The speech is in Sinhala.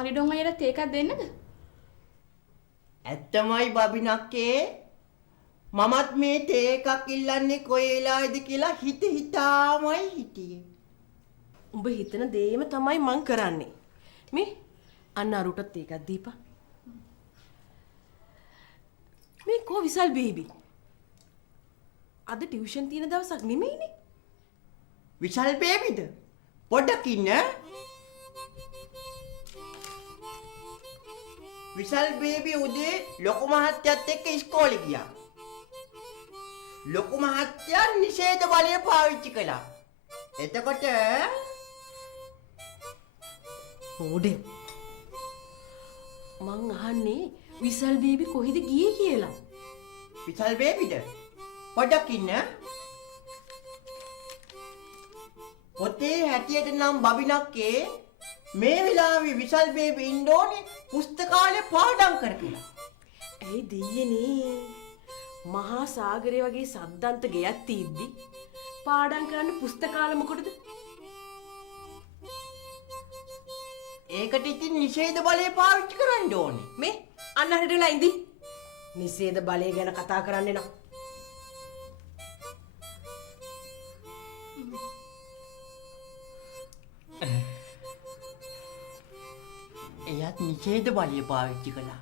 අනිඩොන් අයියට තේ එකක් දෙන්නද? ඇත්තමයි බබිනක්කේ. මමත් මේ තේ එකක් ඉල්ලන්නේ කොයි වෙලාවේද කියලා හිතාමයි හිටියේ. උඹ හිතන දේම තමයි මං කරන්නේ. මේ අන්න අරුටත් තේ එකක් දීපන්. මේ කෝ විසල් බේබි. අද ටියුෂන් තියෙන දවසක් නෙමෙයිනේ. විශාල් බේබිද? පොඩ්ඩක් ඉන්න. විශාල් බේබි උදේ ලොකු මහත්තයත් එක්ක ඉස්කෝලේ ගියා. ලොකු මහත්තයා නිෂේධ බලය පාවිච්චි කළා. එතකොට ඕඩේ මං අහන්නේ විසල් බේබි කොහෙද ගියේ කියලා. විශාල් බේබිද? පොඩ්ඩක් ඉන්න. පොතේ හැටියට නම් බබිනක්කේ මේ වෙලාවේ විශාල් බේබි ඉන්න ඕනේ පුස්තකාලේ පාඩම් කරලා. ඇයි දෙයියනේ මහා සාගරය වගේ සද්දන්ත ගෙයක් තියෙද්දි පාඩම් කරන්න පුස්තකාල මොකටද? ඒකට ඉතින් නිෂේධ බලය පාවිච්චි කරන්න ඕනේ. මේ අන්න හරියටලා ඉඳි. නිෂේධ බලය ගැන කතා කරන්නේ නෝ. එයත් නිෂේධ බලය පාවිච්චි කළා.